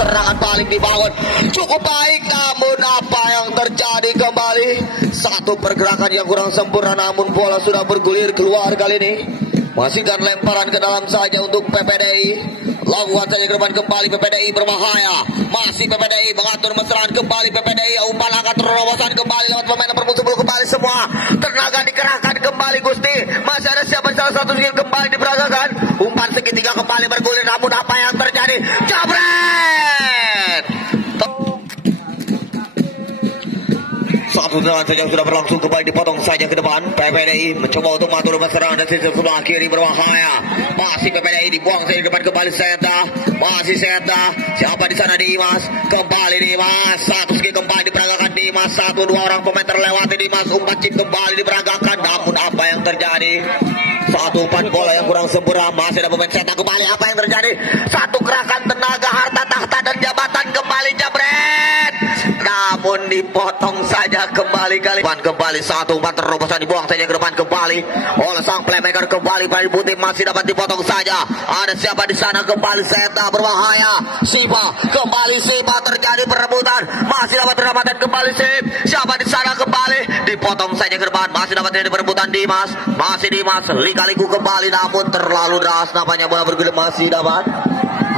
serangan balik dibangun cukup baik, namun apa yang terjadi kembali? Satu pergerakan yang kurang sempurna, namun bola sudah bergulir keluar kali ini. Masihkan lemparan ke dalam saja untuk PPDI. Lakukan saja ke depan kembali PPDI, berbahaya. Masih PPDI mengatur mesra kembali PPDI. Umpan angkat terobosan kembali lewat pemain nomor 10 kembali semua. Tenaga dikerahkan kembali Gusti. Masih ada siapa salah satu skill kembali diperagakan. Umpan segitiga kembali bergulir, namun apa yang terjadi? Jabret! Satu jalan saja sudah berlangsung, kembali dipotong saja ke depan. PPDI mencoba untuk mengatur serang dan sisi sebelah kiri berbahaya. Masih PPDI dibuang saja ke depan kembali Seta. Masih Seta. Siapa di sana? Dimas. Kembali Dimas. Satu skill kembali diperagakan Dimas. Satu dua orang pemain terlewati Dimas. Umpan chip kembali diperagakan. Namun apa yang terjadi? Satu umpan bola yang kurang sempurna. Masih ada pemain Seta kembali. Apa yang terjadi? Satu gerakan tenaga, harta, tahta dan jabatan kembali Jabret. Namun dipotong saja kembali satu umpan terobosan dibuang saja ke depan kembali oleh sang playmaker kembali Bali Putih, masih dapat dipotong saja. Ada siapa di sana? Kembali Seta berbahaya. Sipa kembali, Sipa terjadi perebutan, masih dapat terselamatkan kembali Sip. Siapa di sana? Kembali dipotong saja ke depan, masih dapat terjadi perebutan Dimas. Masih Dimas lika-liku kembali, namun terlalu deras namanya bola bergulir, masih dapat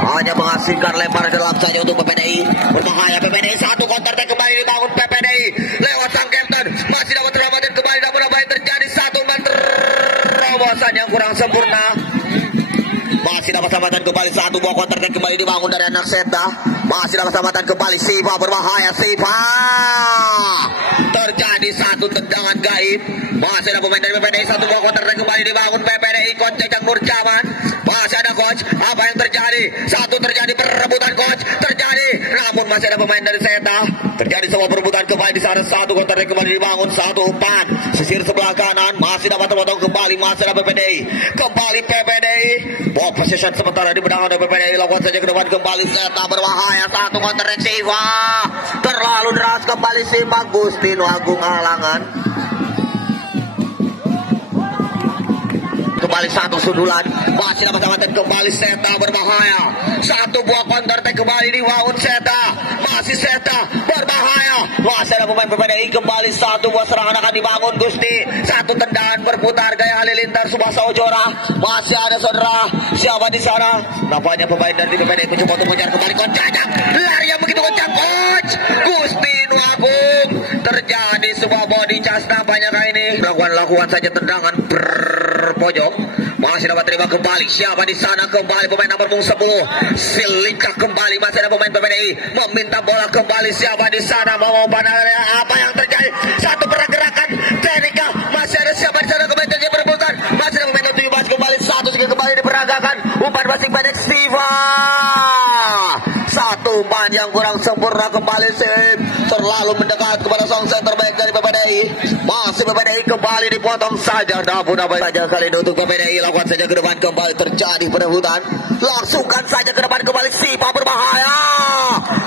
hanya menghasilkan lemparan dalam saja untuk PPDI. Berbahaya PPDI, satu counter attack kembali dibangun PPDI lewat sang captain, masih dapat terselamatkan kembali, namun apa yang terjadi? Satu umpan terobosan yang kurang sempurna. Masih dapat selamatkan kembali, satu buah counter attack kembali dibangun dari anak Seta. Masih dapat selamatkan kembali Sipa berbahaya. Sipa terjadi satu tendangan gaib. Masih ada pemain dari PPDI, satu buah counter attack kembali dibangun PPDI. Coach Cecang Nurjaman. Masih ada coach. Apa yang terjadi? Satu terjadi perebutan coach. Terjadi. Namun masih ada pemain dari Seta. Terjadi sebuah perebutan kembali di sana. Satu counter attack kembali dibangun. Satu umpan. Sisir sebelah kanan. Masih dapat terpotong kembali. Masih ada PPDI. Kembali PPDI. Ball possession sementara di belakang dari PPDI. Lakukan saja ke depan kembali Seta berbahaya. Satu counter attack Siva. Terlalu deras kembali Siva. Gustino Agung halangan. Kembali satu sundulan, masih dapat selamatkan kembali Seta berbahaya. Satu buah counter attack kembali dibangun Seta. Masih Seta berbahaya. Masih ada pemain PPDI kembali, satu buah serangan akan dibangun Gusti. Satu tendangan berputar gaya halilintar Subasa Ojora. Masih ada saudara. Siapa di sana? Nampaknya pemain dari PPDI mencoba untuk mengejar kembali coach Cacang. Lari yang begitu kencang coach. Gusti Nuagung. Terjadi sebuah body charge nampaknya kali ini. Lakukan saja tendangan berpojok. Masih dapat terima kembali. Siapa di sana? Kembali pemain nomor 10 Silika kembali. Masih ada pemain PPDI meminta bola kembali. Siapa di sana? Mau apa yang terjadi? Satu pergerakan Tenika. Masih ada siapa di sana? Kembali terjadi perebutan. Masih ada pemain 17 kembali. Satu sekali kembali diperagakan. Umpan masing pendek Siva. Satu umpan yang kurang sempurna kembali Sim. Terlalu mendekat kepada sang center back dari PPDI. Masih PPDI kembali dipotong saja. Dapur saja kali ini untuk PPDI. Lakukan saja ke depan kembali, terjadi perebutan. Langsungkan saja ke depan kembali Sipa berbahaya.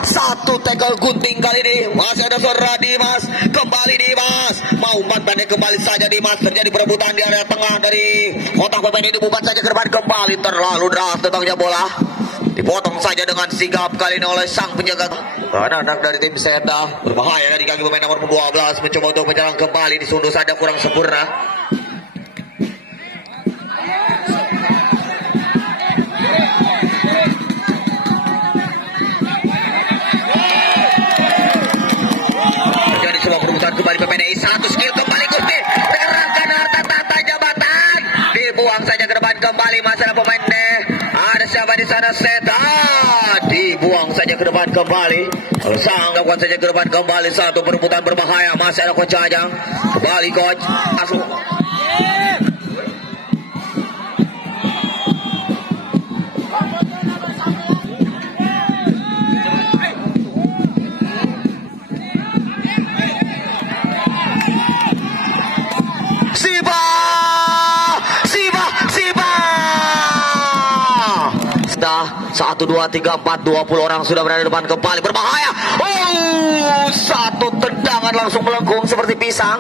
Satu tackle gunting kali ini. Masih ada saudara Dimas. Kembali Dimas. Mau umpan pendek kembali saja Dimas. Terjadi perebutan di area tengah dari kotak PPDI. Dibuat saja ke depan kembali. Terlalu deras tentangnya bola. Dipotong saja dengan sigap kali ini oleh sang penjaga. Anak-anak dari tim Seta berbahaya dari kaki pemain nomor 12 mencoba untuk menyerang kembali, disundul saja kurang sempurna. Terjadi sebuah perebutan kembali PPDI, satu skill kembali Gusti. Terangkan harta tahta jabatan. Dibuang saja ke depan kembali, masalah pemain deh. Ada siapa di sana? Seta. Dibuang saja ke depan kembali. Sang lakukan saja ke depan kembali. Satu perebutan berbahaya. Masih ada coach Ajang. Kembali coach. Masuk. Sipa. Satu, dua, tiga, empat, 20 orang sudah berada di depan kembali. Berbahaya. Satu tendangan langsung melengkung seperti pisang.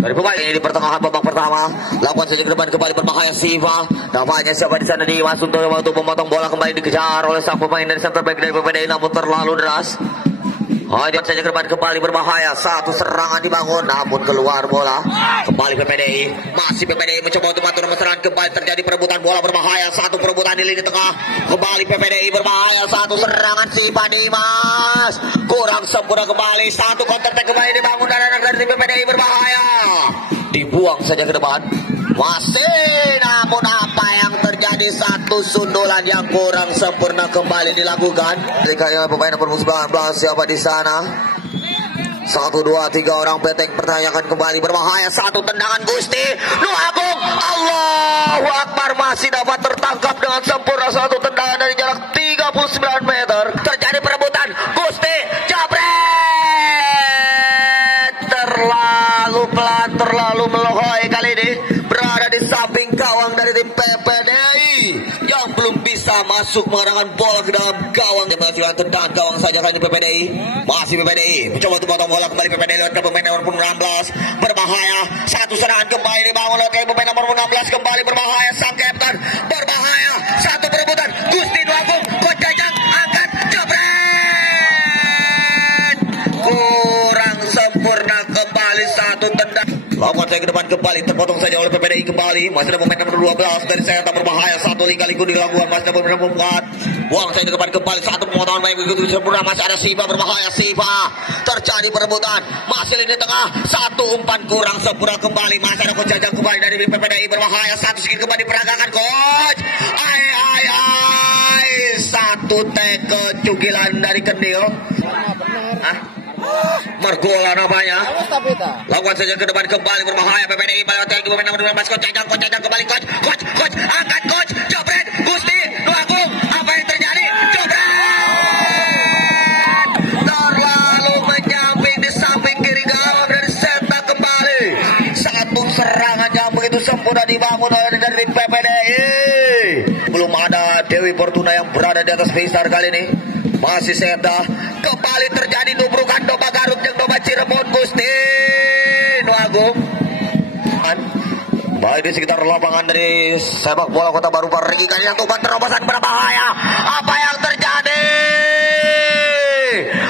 dari pemain ini di pertengahan babak pertama. Lakukan saja ke depan kembali berbahaya Siva. Namanya siapa di sana Dimas untuk memotong bola kembali dikejar oleh sang pemain dari center back dari PPDI namun terlalu deras. Hanya saja ke depan kembali berbahaya. Satu serangan dibangun namun keluar bola. Kembali PPDI. Masih PPDI mencoba untuk mengatur serangan kembali terjadi perebutan bola berbahaya. Satu perebutan di lini tengah. Kembali PPDI berbahaya. Satu serangan Siva Dimas. Kurang sempurna kembali. Satu counter attack kembali dibangun dan anak dari PPDI berbahaya. Dibuang saja ke depan. Masih namun apa yang terjadi satu sundulan yang kurang sempurna kembali dilakukan. Ketika pemain nomor 19 siapa di sana? 1, 2, 3 orang peteng pertanyakan kembali berbahaya. Satu tendangan Gusti Nur Agung. Allahu Akbar masih dapat tertangkap dengan sempurna. Satu tendangan dari jarak 39 meter. Terjadi perebutan Gusti jabret. Terlalu pelan, terlalu melohoi kali ini. Berada di samping gawang dari tim PPDI yang belum bisa masuk mengarahkan bola ke dalam gawang. Menghasilkan tendangan gawang saja kali ini PPDI. Masih PPDI mencoba untuk potong bola kembali PPDI lewat ke pemain nomor 16 berbahaya. Satu serangan kembali dibangun lewat ke pemain nomor 16 kembali berbahaya. Sang kapten berbahaya. Satu perebutan Gusti Nur Agung. Kocajang angkat jebret. Kurang sempurna kembali satu tendang. Lakukan saya ke depan kembali terpotong saja oleh PPDI kembali. Masih ada pemain nomor 12 dari saya tak berbahaya. Satu liga-liga dilakukan. Masih ada pemain nomor 4. Buang saya ke depan kembali. Satu pemotongan baik begitu sempurna. Masih ada Siva berbahaya. Siva terjadi perebutan. Masih lini tengah. Satu umpan kurang sempurna kembali. Masih ada Kocajang kembali dari PPDI berbahaya. Satu sedikit kembali diperagakan coach. Satu tackle cugilan dari Kendil. Margola namanya. Lakukan saja ke depan kembali berbahaya PPDI pada waktu pemain nomor 12 Kocajang kembali coach angkat coach jebret Gusti Nur Agung. Apa yang terjadi? Jebret terlalu menyamping di samping kiri gawang dari Seta kembali. Satu serangan yang begitu sempurna dibangun oleh dari PPDI. Belum ada Dewi Fortuna yang berada di atas Visar kali ini. Masih Seta. Kembali terjadi nubrukan domba Garut yang domba Cirebon Gusti Nur Agung. Baik di sekitar lapangan dari sepak bola Kota Baru Parigi kali yang tuban terobosan berbahaya. Apa yang terjadi?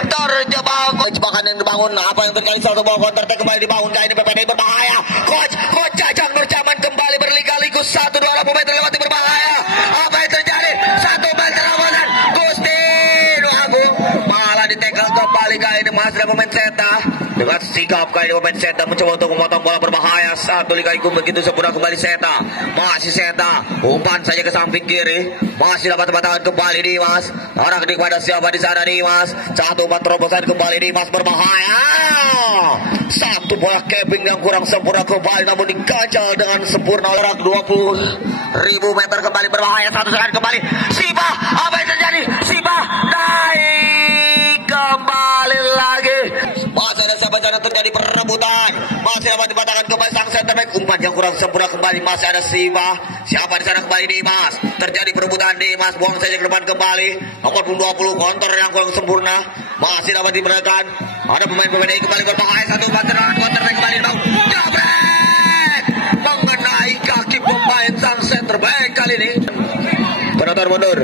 Terjebak jebakan yang dibangun. Apa yang terjadi? Satu bola counter attack kembali dibangun kali ini PPDI berbahaya. Coach Jajang Nur Jaman kembali berliga-liga 1-2 pemain terlewati berbahaya. Apa yang terjadi? Satu bal terobosan Gusti Nur Agung. Malah ditekel kembali kali ini masih ada pemain Seta. Dengan sikap kali ini pemain Seta mencoba untuk memotong bola berbahaya. Satu liga begitu sempurna kembali Seta. Masih Seta. Umpan saja ke samping kiri. Masih dapat tangan kembali Dimas. Arah kepada siapa di sana Dimas. Satu umpan terobosan kembali Dimas berbahaya. Satu bola capping yang kurang sempurna kembali namun dikajal dengan sempurna oleh 20.000 meter kembali berbahaya. Satu serangan kembali Siva. Apa yang terjadi? Siva naik kembali lagi. Masih ada siapa yang terjadi perebutan. Masih dapat dipatahkan kembali sang center back. Umpan yang kurang sempurna kembali. Masih ada Siva. Siapa di sana kembali Dimas. Terjadi perebutan Dimas. Buang saja ke depan kembali. Nomor 20 counter yang kurang sempurna. Masih dapat diberikan. Ada pemain PPDI kembali berbahaya. Satu umpan serangan counter back kembali dibang. Jabret mengenai kaki pemain sang center back kali ini. Penonton mundur.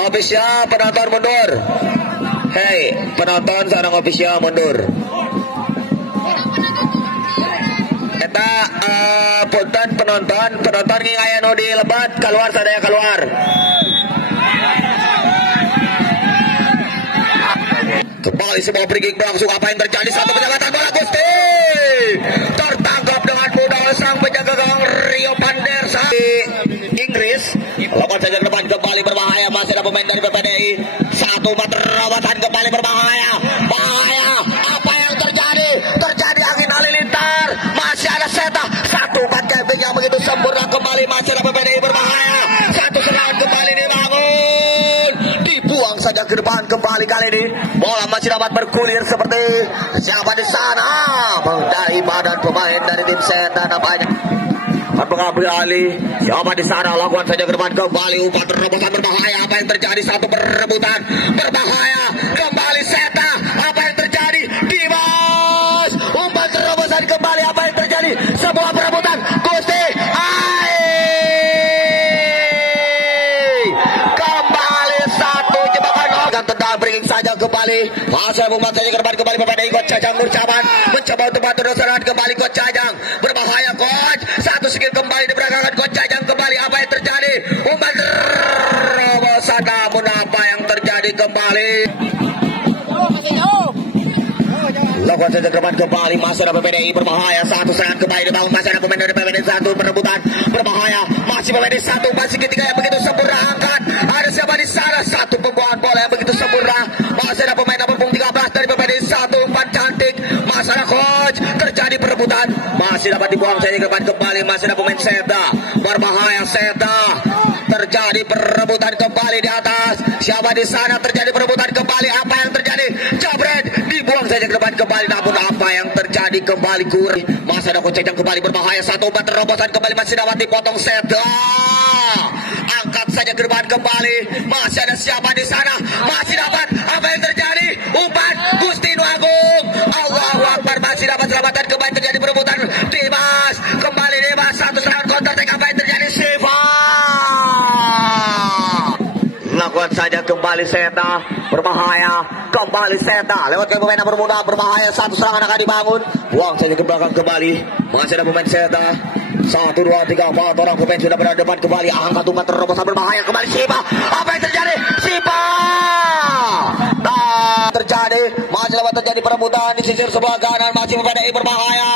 Ofisial penonton mundur. Hei penonton seorang ofisial mundur. Eta punten penonton ngingaya nu di lebat keluar sadaya keluar. Kembali semua free kick berlangsung. Apa yang terjadi? Satu penjabatan bola Gusti tertangkap dengan mudah sang penjaga gawang Rio Pandersa Inggris. Lakukan saja ke depan kembali berbahaya. Masih ada pemain dari PPDI. Satu umpan terobosan kembali berbahaya. Bahaya. Apa yang terjadi? Terjadi angin halilintar. Masih ada Seta. Satu umpan capping yang begitu sempurna kembali. Masih ada PPDI berbahaya. Satu serangan kembali dibangun. Dibuang saja ke depan kembali kali ini. Bola masih dapat bergulir seperti siapa di sana. Dari badan pemain dari tim Seta nampaknya. Mengambil alih. Siapa di sana? Lakukan saja ke depan kembali. Umpan terobosan berbahaya. Apa yang terjadi? Satu perebutan berbahaya. Kembali Seta. Apa yang terjadi? Dimas. Umpan terobosan berebutan kembali. Apa yang terjadi? Sebuah perebutan. Gusti kembali satu jebakan akan tendang breaking saja kembali. Masih membuat saja ke depan kembali kepada Coach Jajang Nur Caman mencoba untuk bantu serangan kembali Coach Jajang. Berbahaya Coach. Satu skill kembali diperagakan Coach Jajang kembali. Apa yang terjadi? Umpan terobosan, namun apa yang terjadi kembali? Lakukan saja ke depan kembali. Masih ada PPDI berbahaya. Satu serangan kembali dibangun. Masih ada pemain dari PPDI satu perebutan berbahaya. Masih PPDI satu. Masih ketiga yang begitu sempurna angkat. Ada siapa di sana? Satu pembuangan bola yang begitu sempurna. Masih ada pemain nomor 13 dari PPDI satu. Umpan cantik. Masih ada Coach. Terjadi perebutan. Masih dapat dibuang saja ke depan kembali. Masih ada pemain Seda. Berbahaya Seda. Terjadi perebutan kembali di atas. Siapa di sana? Terjadi perebutan kembali. Apa yang terjadi? Jabret dibuang saja ke depan kembali. Namun apa yang terjadi kembali Kuri? Masih ada Coach Jajang kembali berbahaya. Satu umpan terobosan kembali. Masih dapat dipotong Seda. Angkat saja ke depan kembali. Masih ada siapa di sana? Masih dapat. Apa yang terjadi? Umpan Gustino Agung. Allahu Akbar. Masih dapat selamatan kembali. Terjadi perebutan. Dimas kembali. Dimas satu serangan counter attack. Apa yang terjadi? Siva lakukan saja kembali Seta. Berbahaya kembali Seta. Lewat ke pemain nomor muda berbahaya. Satu serangan akan dibangun. Buang saja ke belakang kembali. Masih ada pemain Seta. 1, 2, 3, 4 orang pemain sudah berada depan kembali. Angkat umpan terobosan berbahaya kembali Sipa. Apa yang terjadi? Sipa terjadi. Masih dapat terjadi perebutan di sisi sebelah kanan. Masih PPDI berbahaya.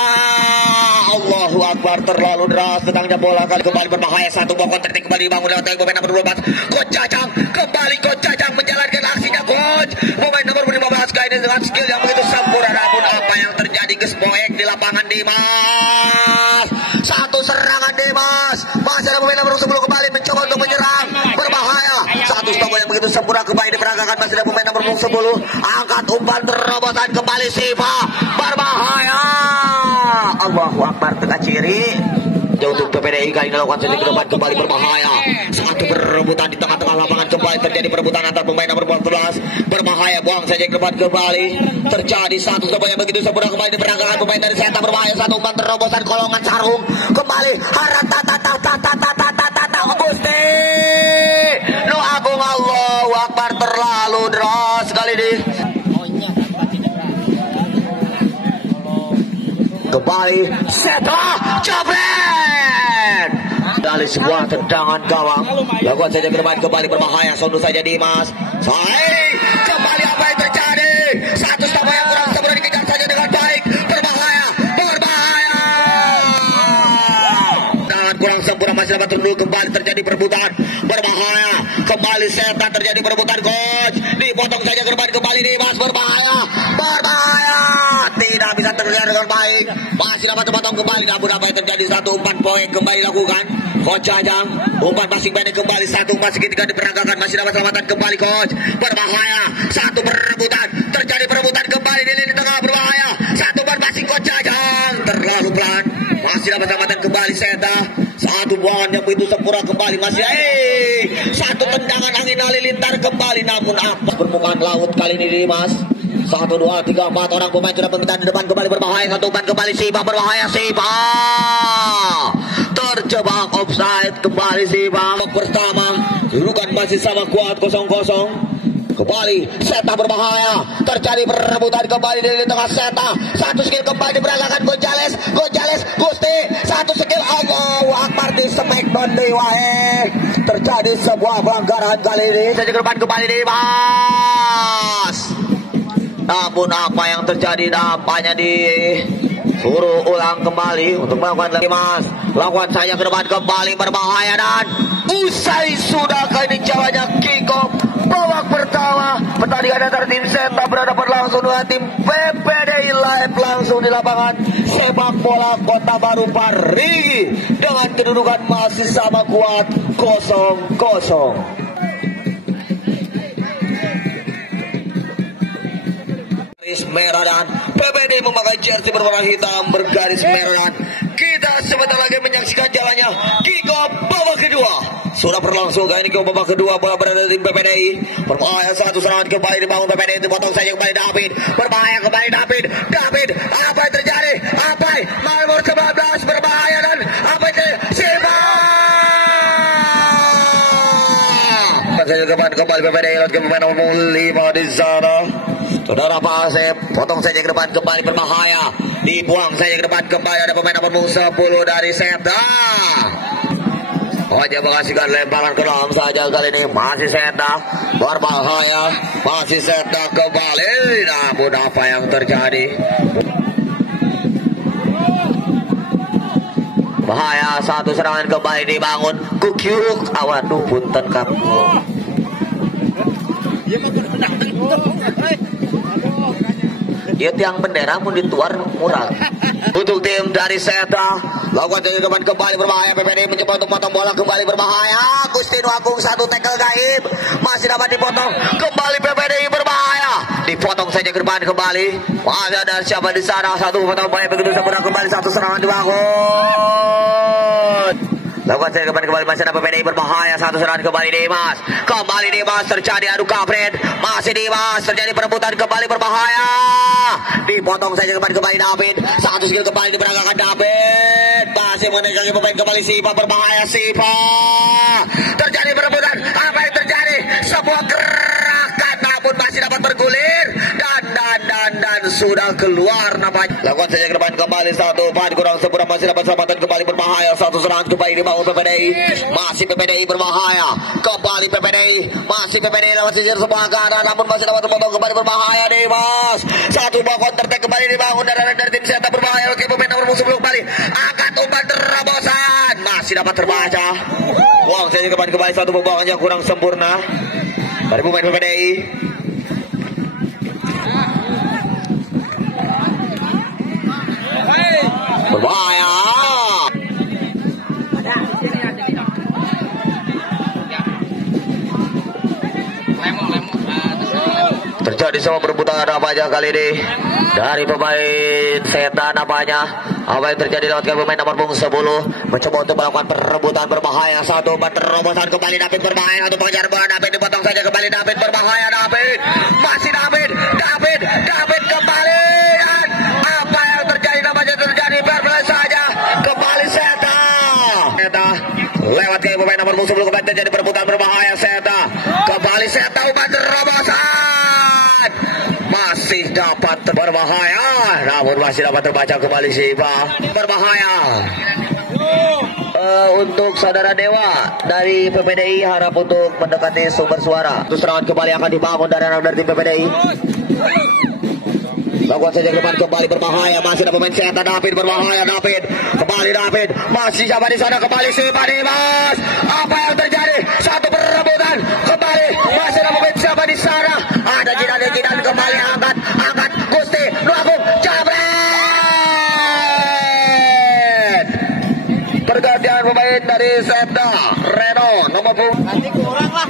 Allahu Akbar, terlalu deras tendangnya bola kali kembali berbahaya. Satu buah kontak kembali dibangun lewat pemain nomor 12 Coach Jajang. Kembali Coach Jajang menjalankan aksinya Coach. Pemain nomor 15 kali ini dengan skill yang begitu sempurna. Namun apa yang terjadi Gesboek di lapangan Dimas. Satu serangan Dimas. Masih ada pemain nomor 10 kembali mencoba untuk menyerang. Berbahaya. Satu stop yang begitu sempurna kembali diperagakan. Masih ada pemain nomor 10. Angkat umpan terobosan kembali Siva. Berbahaya. Allahu Akbar, tengah kiri. Jauh untuk PPDI kali ini lakukan saja ke depan kembali berbahaya. Satu perebutan di tengah-tengah lapangan kembali terjadi perebutan antar pemain nomor 14. Berbahaya, buang saja ke depan kembali. Terjadi satu stop yang begitu sempurna kembali diperagakan pemain dari Seta berbahaya. Satu umpan terobosan kolongan sarung kembali. Gusti Nu Agung. Allahu Akbar, terlalu deras sekali ini. Kembali Seta Jabret dari sebuah tendangan gawang. Lakukan saja ke depan kembali berbahaya. Sondu saja Dimas. Kembali apa yang terjadi? Satu stop yang kurang sempurna dikejar saja dengan baik. Berbahaya. Dan kurang sempurna masih dapat tunduk kembali terjadi perebutan. Berbahaya. Kembali Seta terjadi perebutan Coach. Dipotong saja ke depan kembali Dimas. Berbahaya. Tidak bisa terlihat dengan baik. Masih dapat terpotong kembali. Namun apa yang terjadi? Satu umpan poin kembali lakukan Coach Jajang. Umpan passing pendek kembali. Satu masih ketika diperagakan. Masih dapat selamatan kembali Coach. Berbahaya. Satu perebutan. Terjadi perebutan kembali di lini tengah. Berbahaya. Satu umpan passing Coach Jajang. Terlalu pelan. Masih dapat selamatan kembali Seta. Satu buangan yang begitu sempurna kembali. Masih satu tendangan angin halilintar kembali. Namun apa permukaan laut kali ini Dimas. 1, 2, 3, 4 orang pemain sudah berminta di depan kembali berbahaya. Satu umpan kembali Siva berbahaya. Siva terjebak offside kembali Siva. Pertama kedudukan masih sama kuat 0-0. Kembali Seta berbahaya. Terjadi perebutan kembali di tengah Seta. Satu skill kembali diperagakan Gonzales Gusti. Satu skill. Allahu Akbar di smackdown Dewae. Terjadi sebuah pelanggaran kali ini. Saja ke depan kembali Dimas. Namun apa yang terjadi? Nampaknya disuruh ulang kembali untuk melakukan Dimas. Lakukan saja ke depan kembali berbahaya dan usai sudah kali ini jalannya kick off babak pertama pertandingan antara tim Seta berhadapan langsung dengan tim PPDI Live langsung di lapangan sepak bola Kota Baru Parigi dengan kedudukan masih sama kuat 0-0. Merah dan PPD memakai jersey berwarna hitam bergaris merah dan kita sebentar lagi menyaksikan jalannya kick off babak kedua. sudah berlangsung kali ini ke babak kedua. Bola berada di tim PPDI. Berbahaya satu serangan kembali dibangun PPDI. Dipotong saja kembali David. Berbahaya kembali David. David, apa yang terjadi? Apa? Nomor 11 berbahaya dan apa itu? Silva. Saja kembali PPDI lewat ke pemain nomor 5 di sana. Saudara Pak Asep, potong saja ke depan kembali berbahaya. Dibuang saja ke depan kembali ada pemain nomor 10 dari Sepda. Hanya mengasihkan lemparan ke dalam saja kali ini. Masih Sepda berbahaya. Masih Sepda kembali. Namun apa yang terjadi? Bahaya satu serangan kembali dibangun. Kukyuk. Awaduh punten kamu. Dia tiang bendera pun dituar murah. Untuk tim dari Sepda lakukan teman kembali berbahaya. PPDI mencoba untuk potong bola kembali berbahaya. Agustino Agung satu tackle gaib masih dapat dipotong kembali. PPDI berbahaya dipotong saja ke depan kembali. Masih ada siapa di sana? Satu potong bola begitu sempurna kembali. Satu serangan dibangun. Lakukan saja kembali masih ada PPDI berbahaya. Satu serangan kembali Dimas. Kembali Dimas terjadi adu kapret. Masih Dimas terjadi perebutan kembali berbahaya. Dipotong saja kembali David. Satu skill kembali diperagakan David. Masih menekangi pemain kembali Sipa berbahaya Sipa. Terjadi perebutan. Apa yang terjadi? Sebuah gerakan namun masih dapat bergulir dan sudah keluar namanya. Lakukan saja ke depan kembali satu pan kurang sempurna masih dapat selamatan kembali berbahaya. Satu serangan kembali dibangun PPDI. Masih PPDI berbahaya. Kembali PPDI. Masih PPDI lewat sisir semua keadaan namun masih dapat memotong kembali berbahaya Dimas. Satu buah counter attack kembali dibangun dari tim Sepda berbahaya. Oke pemain nomor 10 kembali angkat umpan terobosan. Masih dapat terbaca. Buang saja kembali satu pembuangan yang kurang sempurna dari pemain PPDI. Berbahaya. Terjadi semua perebutan apa aja kali ini dari pemain Sepda namanya. Apa yang terjadi lewat pemain nomor 10 mencoba untuk melakukan perebutan berbahaya. Satu terobosan kembali David berbahaya. Satu pengejar bola David dipotong saja kembali David berbahaya David. Masih David kembali. Dan apa yang terjadi namanya terjadi fair saja kembali Sepda lewat ke pemain nomor 10 kembali terjadi perebutan berbahaya Sepda. Kembali Sepda umpan terobosan. Masih dapat berbahaya namun masih dapat terbaca kembali Sipa berbahaya. Untuk saudara Dewa dari PPDI harap untuk mendekati sumber suara. Terus serangan kembali akan dibangun dari anak dari tim PPDI. Lakukan saja ke depan kembali berbahaya. Masih ada pemain Sepda David berbahaya David. Kembali David. Masih siapa di sana kembali Sipa Dimas. Apa yang terjadi? Satu perebutan kembali. Masih ada pemain siapa di sana? Ada Jidan kembali angkat Gusti Nuagung jabret. Pergantian pemain dari Sepda Reno nomor 10. Nanti kurang lah.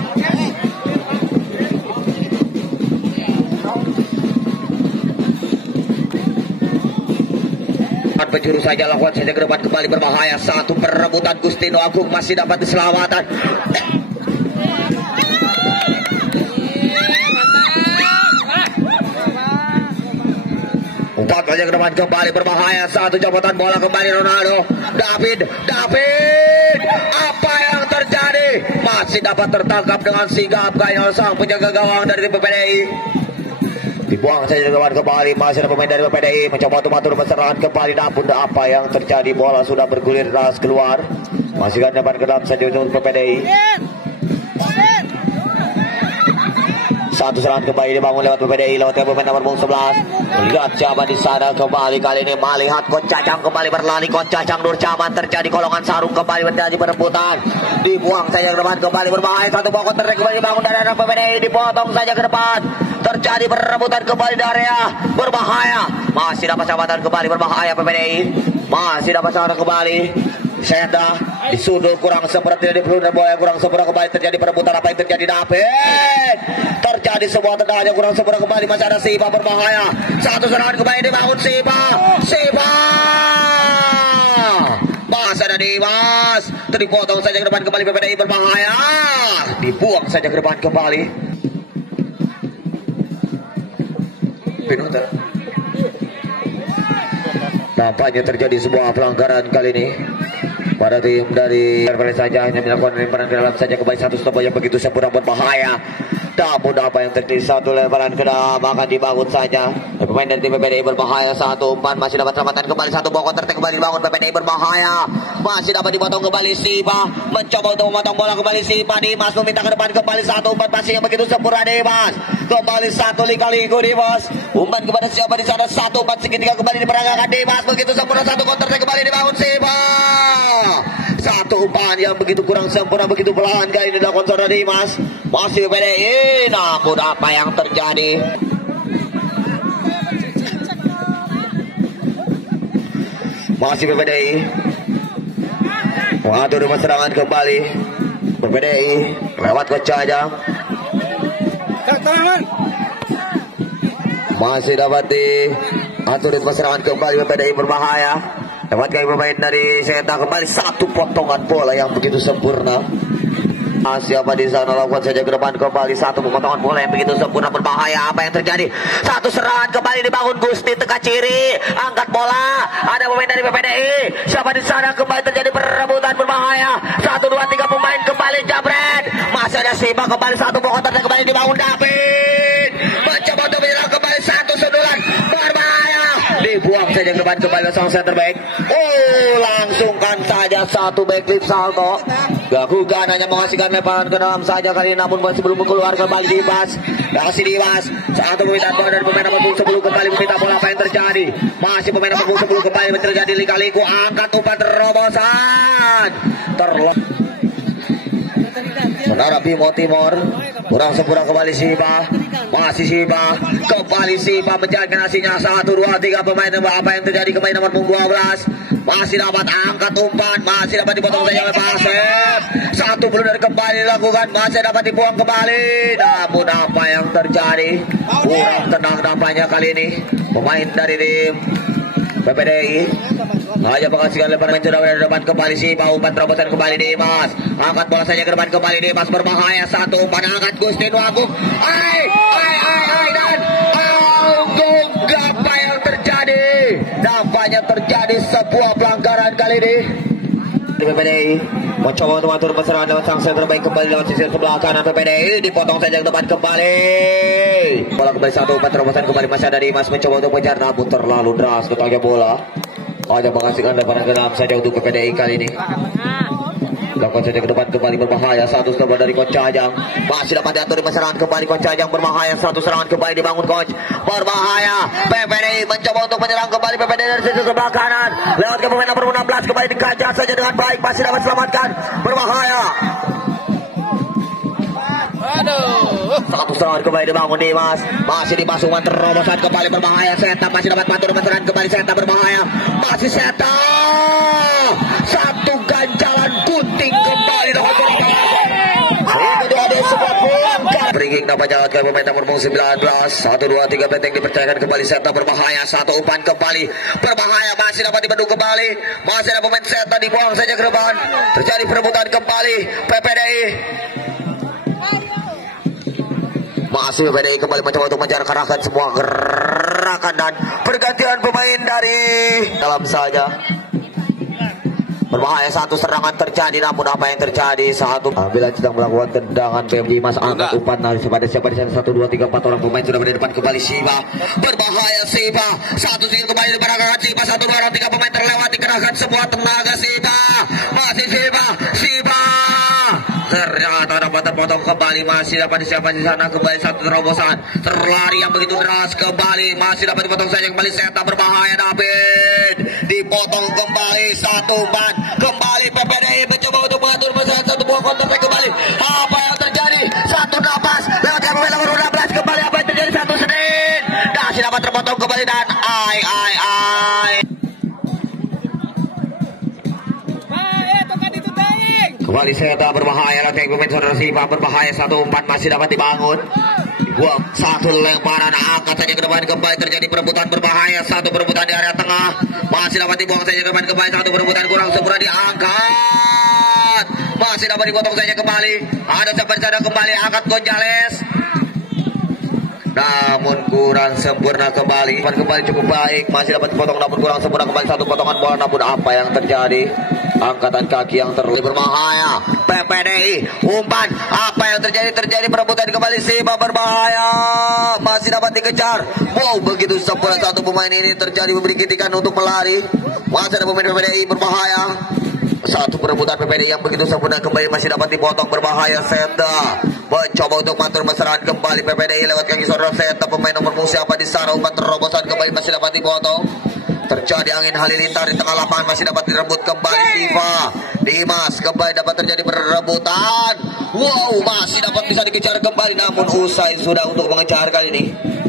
Penjuru saja lakukan saja ke depan kembali berbahaya. Satu perebutan Gustino Agung masih dapat diselamatkan. Umpan saja ke depan kembali berbahaya. Satu jabatan bola kembali Ronaldo. David. Apa yang terjadi? Masih dapat tertangkap dengan sigap Gayol sang penjaga gawang dari tim PPDI. Dibuang saja kembali masih ada pemain dari PPDI mencoba untuk matur serangan kembali namun apa yang terjadi bola sudah bergulir deras keluar. Masih kan depan ke dalam saja untuk PPDI. Satu serangan kembali dibangun lewat PPDI lewat pemain nomor 11. Lihat siapa di sana kembali kali ini melihat Coach Cacang kembali berlari. Coach Cacang Nur Caman terjadi kolongan sarung kembali terjadi perebutan. Dibuang saja ke depan kembali berbahaya. Satu buah counter kembali dibangun dari anak PPDI dipotong saja ke depan. Terjadi perebutan kembali di area berbahaya. Masih dapat sahabatan kembali berbahaya PPDI. Masih dapat sahabatan kembali. Sepda disundul kurang seperti di peluru dan bola yang kurang sempurna kembali terjadi perebutan. Apa yang terjadi David? Terjadi sebuah tendangan yang kurang sempurna kembali masih ada Sipa berbahaya. Satu serangan kembali dibangun Sipa. Mas ada Dimas, terpotong saja ke depan kembali PPDI berbahaya, dibuang saja ke depan kembali. Penonton. Tampaknya terjadi sebuah pelanggaran kali ini pada tim dari RPL saja, hanya melakukan lemparan ke dalam saja kembali satu stop yang begitu sempurna berbahaya. Namun apa yang terjadi, satu lemparan ke dalam akan dibangun saja. Pemain dari tim PPDI berbahaya, satu umpan masih dapat selamatan kembali, satu bola counter attack kembali dibangun PPDI berbahaya. Masih dapat dipotong kembali Sipa, mencoba untuk memotong bola kembali Sipa. Dimas meminta ke depan kembali, satu umpan masih yang begitu sempurna Dimas. Kembali satu liku Dimas. Umpan kepada siapa di sana, satu umpan segitiga kembali diperagakan Dimas, begitu sempurna, satu counter attack kembali dibangun Sipa. Satu umpan yang begitu kurang sempurna, begitu perlahan kali ini dilakukan saudara Dimas. Masih PPDI, namun apa yang terjadi? Masih PPDI. Mengatur rumah serangan kembali. PPDI lewat Coach Cajang. Masih dapat diatur rumah serangan kembali PPDI berbahaya. Lewat kaki pemain dari Seta kembali, satu potongan bola yang begitu sempurna. Siapa di sana lakukan saja ke depan kembali, satu pemotongan bola yang begitu sempurna berbahaya. Apa yang terjadi? Satu serangan kembali dibangun Gusti tengah kiri, angkat bola. Ada pemain dari PPDI. Siapa di sana kembali terjadi perebutan berbahaya. 1, 2, 3 pemain kembali jabret. Masih ada Sipa kembali, satu bola counter kembali dibangun David. Mencoba untuk menyerang kembali, satu sundulan berbahaya. Dibuang saja ke depan kembali sang center back. Langsungkan saja satu backflip salto. Gagugan hanya menghasilkan lemparan ke dalam saja kali ini, namun masih belum keluar kembali Dimas. Masih Dimas, satu permintaan bola dari pemain nomor 10 kembali meminta bola. Apa yang terjadi? Masih pemain nomor 10 kembali terjadi liku angkat umpan terobosan. Saudara Bimo Timur kurang sempurna kembali Sipa. Masih Sipa, kembali Sipa menjalankan hasilnya 1, 2, 3 pemain. Apa yang terjadi kembali nomor 12? Masih dapat angkat umpan, masih dapat dipotong saja oleh Pasep. Satu blunder kembali dilakukan, masih dapat dibuang kembali. Namun apa yang terjadi? Kurang tenang nampaknya kali ini pemain dari tim PPDI. Hanya menghasilkan lemparan sudah dari depan kembali Sipa, umpan terobosan kembali Dimas. Angkat bola saja ke depan kembali Dimas berbahaya, satu umpan angkat Gustin Wagub. Dan apa yang terjadi? Nampaknya terjadi sebuah pelanggaran kali ini. PPDI mencoba untuk mengatur perserangan lewat sang center baik kembali lewat sisi sebelah kanan PPDI, dipotong saja ke depan kembali. Bola kembali, satu umpan terobosan kembali, masih ada Dimas mencoba untuk mengejar, namun terlalu deras ketangnya bola. Hanya menghasilkan lemparan ke dalam saja untuk PPDI kali ini. Lakukan saja ke depan kembali berbahaya, satu serangan dari Coach Cajang. Masih dapat diatur di serangan kembali Coach Cajang berbahaya, satu serangan kembali dibangun Coach berbahaya. PPDI mencoba untuk menyerang kembali PPDI dari sisi sebelah kanan. Lewat ke pemain nomor 16 kembali dikajar saja dengan baik, masih dapat selamatkan berbahaya. Satu serangan kembali dibangun Dimas. Masih dipasungkan terobosan kembali berbahaya. Seta masih dapat bantu serangan kembali, Seta berbahaya. Masih Seta. Satu ganjalan gunting kembali dengan ini ada sebuah pelanggaran. Breaking dapat jalan ke pemain nomor 19. 1, 2, 3 beteng dipercayakan kembali Seta berbahaya. Satu umpan kembali berbahaya, masih dapat dibendung kembali. Masih ada pemain Seta, dibuang saja ke depan. Terjadi perebutan kembali PPDI. Masih PPDI kembali mencoba untuk menjarahkan semua gerakan dan pergantian pemain dari dalam saja. Berbahaya, satu serangan terjadi, namun apa yang terjadi? Satu bila sedang melakukan tendangan PMG Mas angkat umpan dari siapa di sana. 1, 2, 3, 4 orang pemain sudah berada di depan kembali Sipa. Berbahaya Sipa, satu singkir kembali diperagakan Sipa. 1, 2, 3 pemain terlewat, dikerahkan semua tenaga Sipa. Masih Sipa. Ternyata dapat terpotong kembali, masih dapat siapa di sana kembali, satu terobosan terlari yang begitu deras kembali, masih dapat dipotong saja kembali Seta berbahaya David, dipotong kembali, satu umpan kembali PPDI mencoba untuk mengatur masalah, satu buah counter kembali. Apa yang terjadi? Satu napas lewat pemain nomor 16 kembali, apa yang terjadi? Satu Senin masih dapat terpotong kembali dan kembali Seta berbahaya, latihan pemain saudara Sipa berbahaya, satu umpan masih dapat dibangun. Buang satu lemparan, angkat saja ke depan, kembali terjadi perebutan berbahaya. Satu perebutan di area tengah, masih dapat dibuang saja ke depan, kembali satu perebutan kurang sempurna, diangkat, masih dapat dipotong saja kembali. Ada sampai sana kembali, angkat Gonzales, namun kurang sempurna kembali. Kembali cukup baik, masih dapat dipotong namun kurang sempurna kembali. Satu potongan bola, namun apa yang terjadi? Angkatan kaki yang terlalu berbahaya. PPDI umpan, apa yang terjadi? Terjadi perebutan kembali, Siba berbahaya, masih dapat dikejar. Wow, begitu sempurna satu pemain ini terjadi, memberi kritikan untuk melari. Masih ada pemain PPDI berbahaya. Satu perebutan PPDI yang begitu sempurna kembali, masih dapat dipotong berbahaya. Seta mencoba untuk matur mesraan kembali, PPDI lewat kaki saudara Seta, pemain nomor musuh apa di sana. Umpan terobosan kembali, masih dapat dipotong. Terjadi angin halilintar di tengah lapangan, masih dapat direbut kembali Siva. Dimas kembali, dapat terjadi perebutan. Wow, masih dapat bisa dikejar kembali, namun usai sudah untuk mengejar kali ini.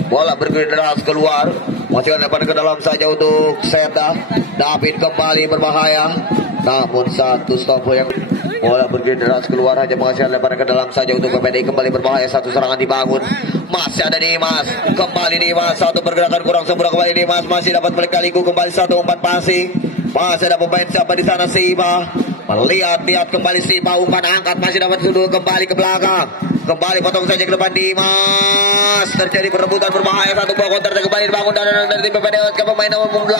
Bola bergerak deras keluar, masih lempar ke dalam saja untuk Seta. David kembali berbahaya, namun satu stop yang bola bergerak deras keluar, hanya menghasilkan lemparan ke dalam saja untuk PPDI. Kembali berbahaya, satu serangan dibangun. Masih ada Dimas, kembali Dimas, satu pergerakan kurang sempurna kembali Dimas, masih dapat berkaliku kembali satu umpan passing. Masih ada pemain siapa di sana, Siba. Lihat kembali Siba, umpan angkat, masih dapat sudut kembali ke belakang. Kembali potong saja ke depan Dimas. Terjadi perebutan berbahaya, satu buah counter kembali dibangun dari tim PPDI ke pemain nomor 8.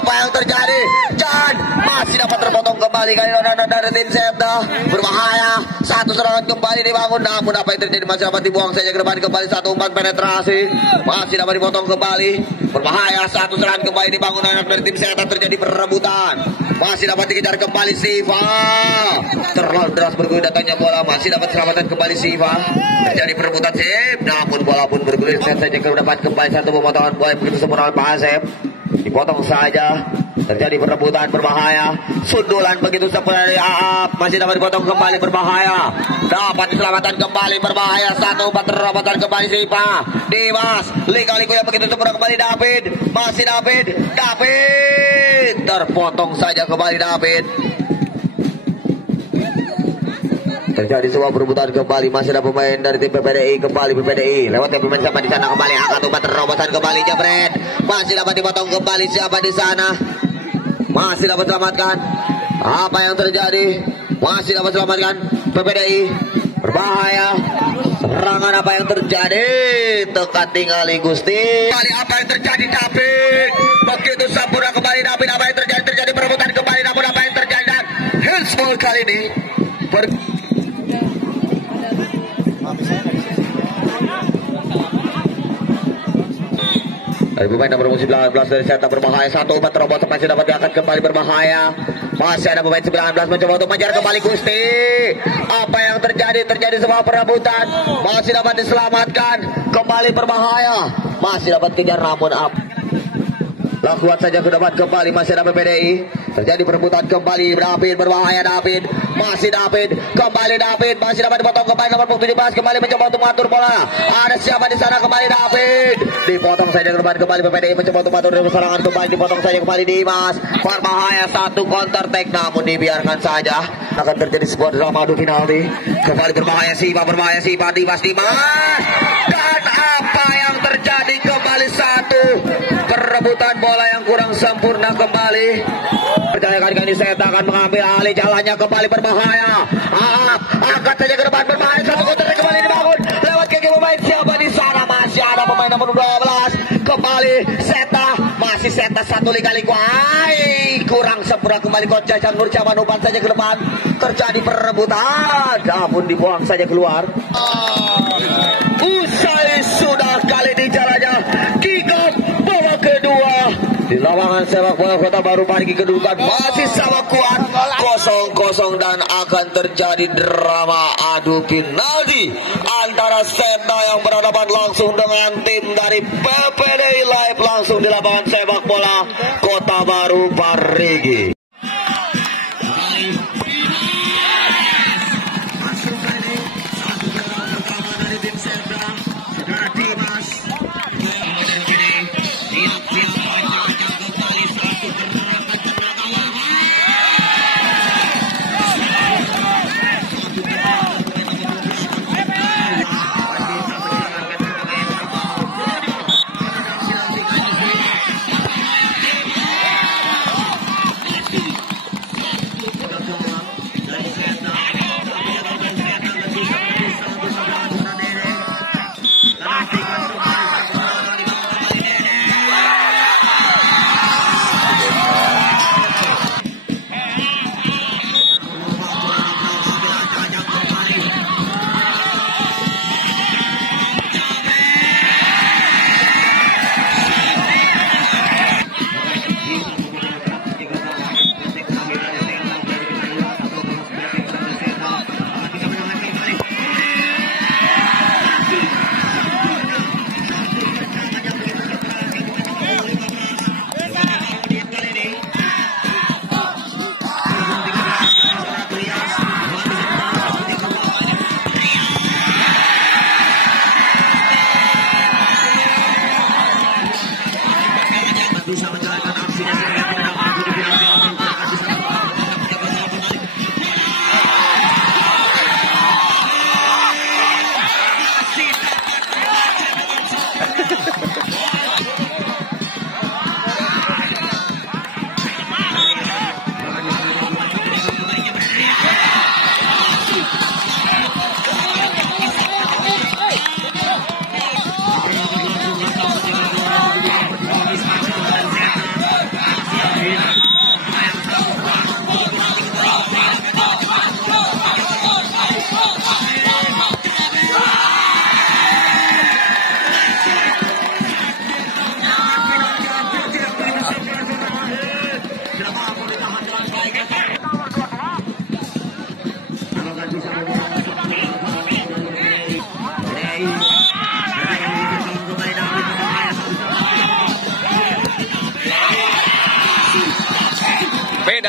Apa yang terjadi? Dan masih dapat terpotong kembali kali dari tim Seta. Berbahaya, satu serangan kembali dibangun, namun apa yang terjadi? Masih dapat dibuang saja ke depan, kembali satu umpan penetrasi, masih dapat dipotong kembali. Berbahaya, satu serangan kembali dibangun anak dari tim Seta. Terjadi perebutan, masih dapat dikejar kembali Siva. Terlalu deras bergulir datangnya bola, masih dapat selamatan kembali Siva. Terjadi perebutan sip, namun bola pun bergulir saja ke depan, kembali satu pemotongan bola begitu sempurna oleh Pak Asep. Dipotong saja, terjadi perebutan berbahaya. Sundulan begitu sempurna dari Aap, masih dapat dipotong kembali berbahaya. Dapat diselamatkan kembali berbahaya, satu umpan terobosan kembali Siva. Dimas, liku-liku yang begitu sempurna kembali David. Masih David terpotong saja kembali David. Terjadi sebuah perebutan kembali, masih ada pemain dari tim PPDI kembali. PPDI lewat pemain siapa di sana kembali, angkat umpan terobosan kembali Jabret, masih dapat dipotong kembali siapa di sana, masih dapat selamatkan. Apa yang terjadi? Masih dapat selamatkan PPDI. Berbahaya, serangan apa yang terjadi? Tekan tinggali Gusti. Kembali apa yang terjadi David? Begitu sempurna kembali David. Apa yang terjadi? Terjadi perebutan kembali, namun apa yang terjadi? Dan handsball kali ini dari pemain nomor 19 dari Seta berbahaya, satu umpan terobosan masih dapat diangkat kembali berbahaya. Masih ada pemain 19 mencoba untuk mengejar kembali Gusti. Apa yang terjadi? Terjadi sebuah perebutan, masih dapat diselamatkan kembali berbahaya, masih dapat kejar namun lakukan saja ke depan kembali, masih ada PPDI. Terjadi perebutan kembali, David berbahaya, David, masih David, kembali David, masih dapat dipotong kembali nomor 17, kembali mencoba untuk mengatur bola. Ada siapa di sana? Kembali David, dipotong saja ke depan kembali PPDI mencoba untuk mengatur serangan kembali, dipotong saja kembali Dimas. Berbahaya, satu counter attack namun dibiarkan saja. Akan terjadi sebuah drama adu penalti. Kembali berbahaya Siva, Dimas. Dan apa yang terjadi? Kembali satu perebutan bola yang kurang sempurna kembali. Percaya kali ini Seta akan mengambil alih jalannya kembali berbahaya. Angkat saja ke depan berbahaya, satu counter kembali dibangun lewat kaki pemain siapa di sana? Masih ada pemain nomor 12 kembali Seta, masih Seta satu liku. Kurang sempurna kembali Coach Jajang Nur Jaman, umpan saja ke depan. Terjadi perebutan namun dibuang saja keluar. Usai sudah kali ini jalannya kick off bola kedua di lapangan sepak bola Kota Baru. Parigi kedudukan masih sama kuat 0-0 dan akan terjadi drama adu penalti antara Seta yang berhadapan langsung dengan tim dari PPDI Live langsung di lapangan sepak bola Kota Baru Parigi.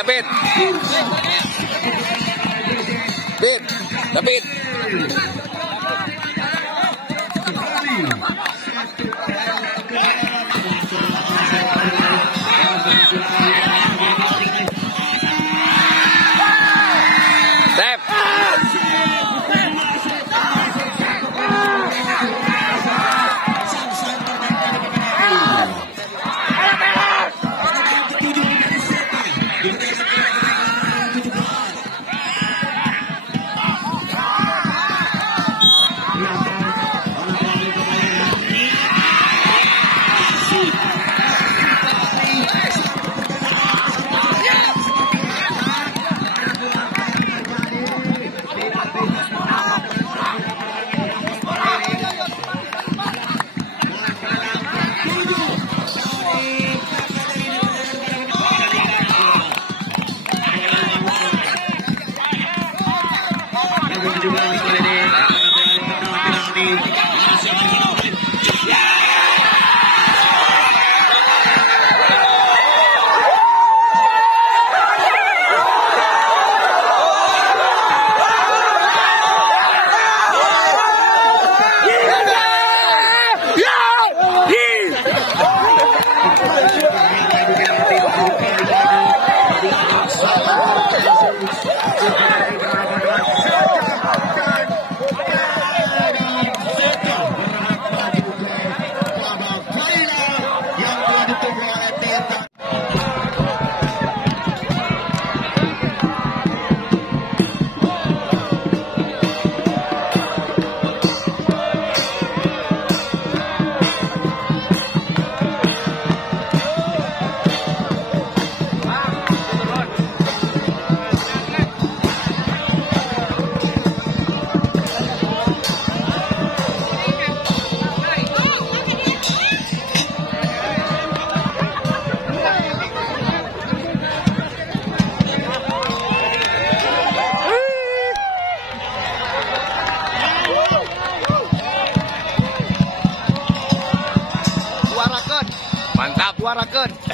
David. David. Mantap. Warakeun.